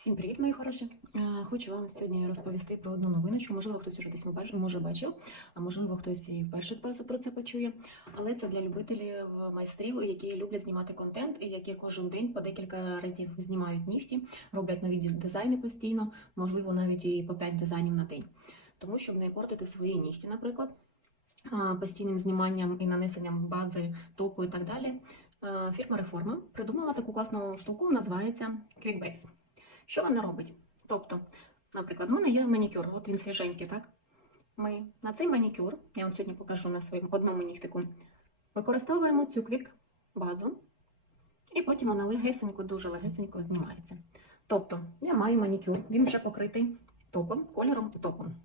Всім привіт, мої хороші! Хочу вам сьогодні розповісти про одну новиночку. Можливо, хтось уже десь може бачив, а можливо, хтось і вперше про це почує. Але це для любителів майстрів, які люблять знімати контент, і які кожен день по декілька разів знімають нігті, роблять нові дизайни постійно, можливо, навіть і по 5 дизайнів на день. Тому щоб не портити свої нігті, наприклад, постійним зніманням і нанесенням бази, топу і так далі. Фірма Реформа придумала таку класну штуку, називається QuickBase. Що вона робить? Тобто, наприклад, в мене є манікюр, от він свіженький, так? Ми на цей манікюр, я вам сьогодні покажу на своєму одному нігтику, використовуємо цю квік базу, і потім вона легесенько, дуже легесенько знімається. Тобто, я маю манікюр, він вже покритий топом, кольором топом.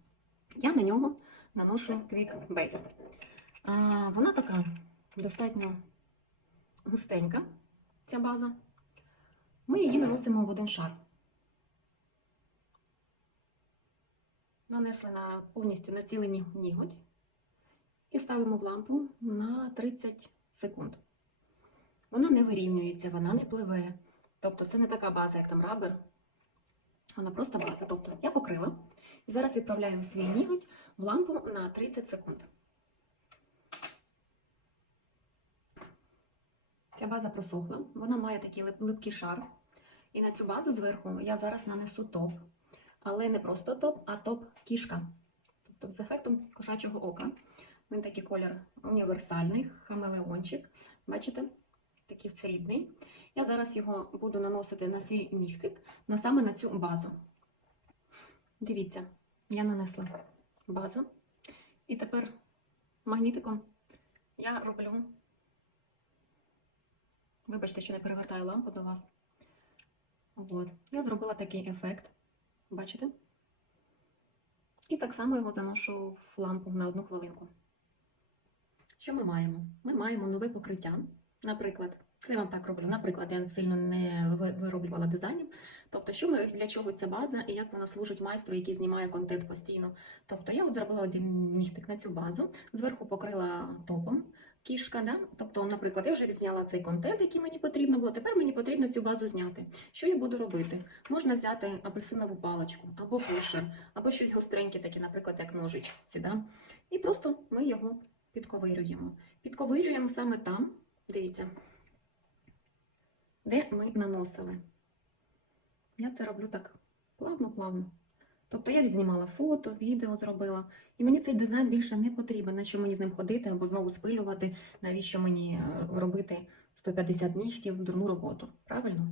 Я на нього наношу квік бейс. Вона така достатньо густенька, ця база. Ми її наносимо в один шар. Нанесли на повністю на цілий ні- ніготь і ставимо в лампу на 30 секунд. Вона не вирівнюється, вона не пливе. Тобто це не така база, як там рабер. Вона просто база. Тобто я покрила і зараз відправляю свій ніготь в лампу на 30 секунд. Ця база просохла, вона має такий лип- липкий шар. І на цю базу зверху я зараз нанесу топ. Але не просто топ, а топ-кішка. Тобто з ефектом кошачого ока. Він такий колір універсальний, хамелеончик. Бачите? Такий срібний. Я зараз його буду наносити на свій нігтик, на саме на цю базу. Дивіться, я нанесла базу. І тепер магнітиком я роблю. Вибачте, що не перевертаю лампу до вас. От. Я зробила такий ефект. Бачите? І так само його заношу в лампу на одну хвилинку. Що ми маємо? Ми маємо нове покриття. Наприклад, це я вам так роблю. Наприклад, я сильно не вироблювала дизайнів. Тобто, що ми для чого ця база і як вона служить майстру, який знімає контент постійно. Тобто, я от зробила один нігтик на цю базу, зверху покрила топом. Кішка, да? тобто, наприклад, я вже відзняла цей контент, який мені потрібно було. Тепер мені потрібно цю базу зняти. Що я буду робити? Можна взяти апельсинову паличку або пушер, або щось гостреньке, таке, наприклад, як ножичці. Да? І просто ми його підковирюємо. Підковирюємо саме там, дивіться, де ми наносили. Я це роблю так плавно-плавно. Тобто я відзнімала фото, відео зробила, і мені цей дизайн більше не потрібен. На що мені з ним ходити або знову спилювати, навіщо мені е, робити 150 нігтів, дурну роботу. Правильно?